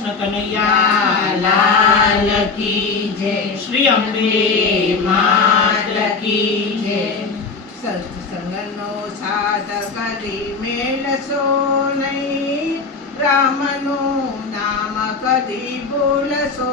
કૃષ્ણ કનૈયા લાલ કી જય, શ્રી અંબે માત કી જય। સત્સંગનો સાથ કદી મેલશો નહીં, રામનું નામ કદી ભૂલશો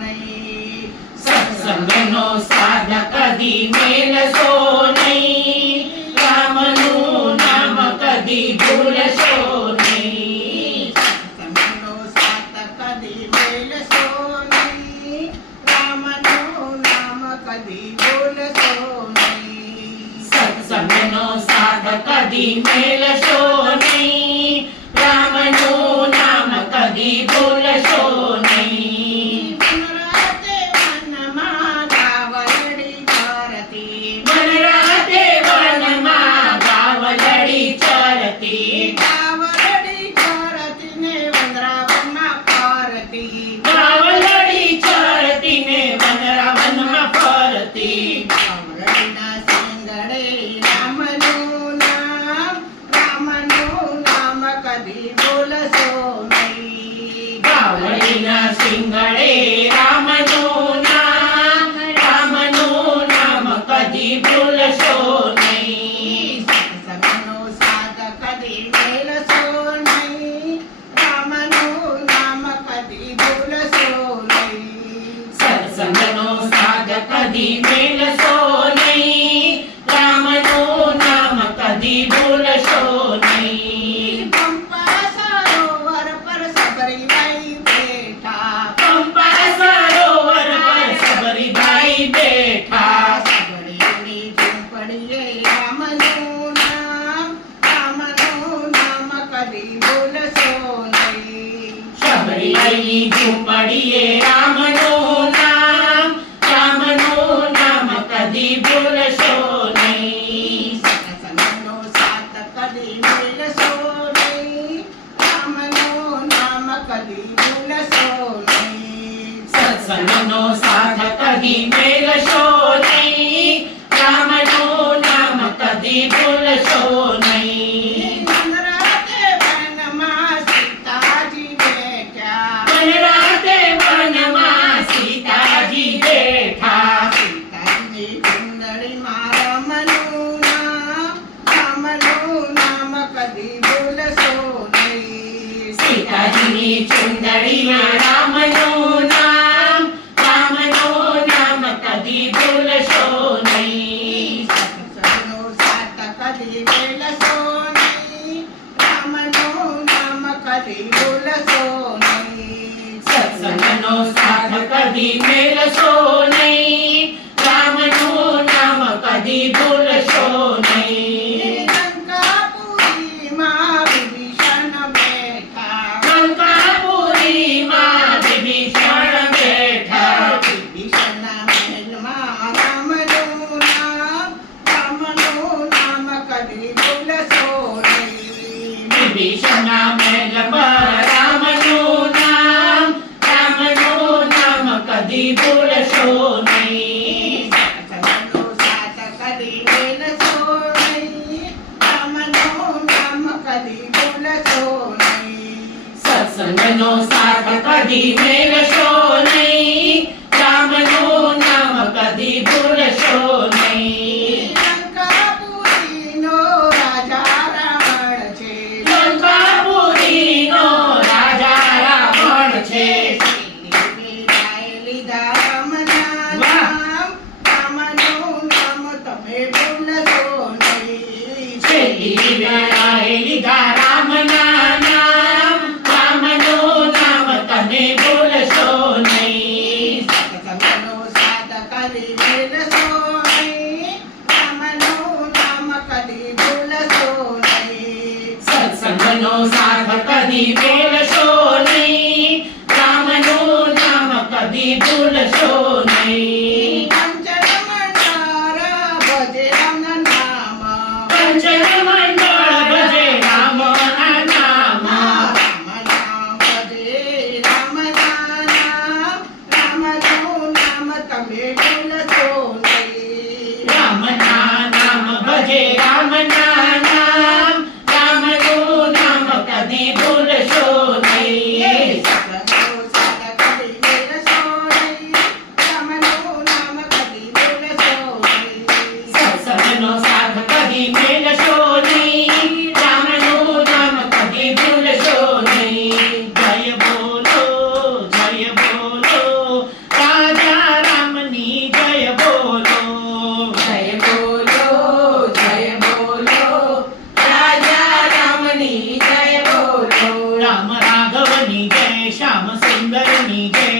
નહીં। સત્સંગનો સાથ કદી મેલશો નહીં, રામનું નામ કદી ભૂલશો નહીં। સત્સંગનો સાથ કદી મેલશો નહીં, રામનું નામ કદી ભૂલશો નહીં। સત્સંગનો સાથ કદી મેલશો નહીં, રામનું નામ કદી ભૂલશો નહીં। વનરાતે વનમાં ગાવલડી ચરતી, વનરાતે વનમાં ગાવલડી ચરતી, ગાવલડી ચરતી ને વનરાવનમાં ફરતી। ગાવલડી ચરતી ને વનરાવનમાં ફરતી। ગાવલડીના સિંગડે રામનું નામ, રામનું નામ કદી ભૂલશો નહીં। ગાવડીના સિંગડે રામનું નામ, રામનું નામ કદી ભૂલશો નહીં। સત્સંગનો સાથ કદી મેલશો નહીં, રામનું નામ કદી ભૂલશો નહીં। સત્સંગનો સાથ કદી મેલશો નહીં, રામનું નામ કદી ભૂલશો નહીં। પંપા સરોવર પર સબરીબાઈ બેઠા, પંપા સરોવર પર સબરીબાઈ બેઠા, સબરીની ઝૂંપડીએ રામનું નામ, રામનું નામ કદી ભૂલશો નહીં। સબરીબાઈની ઝૂંપડીએ રામનું નામ, રામનું નામ કદી ભૂલશો નહીં। સત્સંગનો સાથ કદી મેલશો નહીં, રામનું નામ કદી ભૂલશો નહીં। સત્સંગનો સાથ કદી મેલશો નહીં, રામનું નામ કદી ભૂલશો નહીં। વનરાતે વનમાં સીતાજી બેઠા, વનરાતે વનમાં સીતાજી બેઠા, સીતાજીની ચુંદડીમાં રામનું નામ, રામનું નામ કદી ભૂલશો નહીં। સીતાજીની ચુંદડીમાં રામનું નામ, રામનું નામ કદી ભૂલશો નહીં। સત્સંગનો સાથ કદી મેલશો નહીં, રામનું નામ કદી ભૂલશો નહીં। સત્સંગનો સાથ કદી મેલશો નહીં, રામનું નામ કદી ભૂલશો નહીં। લંકાપુરીમાં વિભીષણ બેઠા, લંકાપુરીમાં વિભીષણ બેઠા, વિભીષણના મહેલમાં રામનું નામ, રામનું નામ કદી ભૂલશો નહીં। વિભીષણના મહેલ પર રામનું નામ, રામનું નામ કદી ભૂલશો નહીં। સત્સંગનો સાથ કદી મેલશો નહીં, રામનું નામ કદી ભૂલશો નહીં। સત્સંગનો સાથ કદી મેલશો નહીં, રામનું નામ કદી ભૂલશો નહીં। લંકાપુરીનો રાજા રાવણ છે, લંકાપુરીનો રાજા રાવણ છે, સીતાએ લીધા રામના નામ, રામનું નામ તમે ભૂલશો નહીં। છેલ્લી વેળાએ લીધા રામના નામ, રામનું નામ તમે ભૂલશો નહીં। સત્સંગનો સાથ કદી મેલશો નહીં, રામનું નામ કદી ભૂલશો નહીં। સત્સંગનો સાથ કદી મેલશો નહીં, રામનું નામ કદી ભૂલશો નહીં। પંચમંડળ ભજે રામના નામ, પંચમંડળ ભજે રામના નામ, રામ નામ ભજે રામના નામ, રામનું નામ તમે ભૂલશો નહીં। રામના નામ ભજે રામના નામ, રામનું નામ કદી ભૂલશો નહીં। રામની જય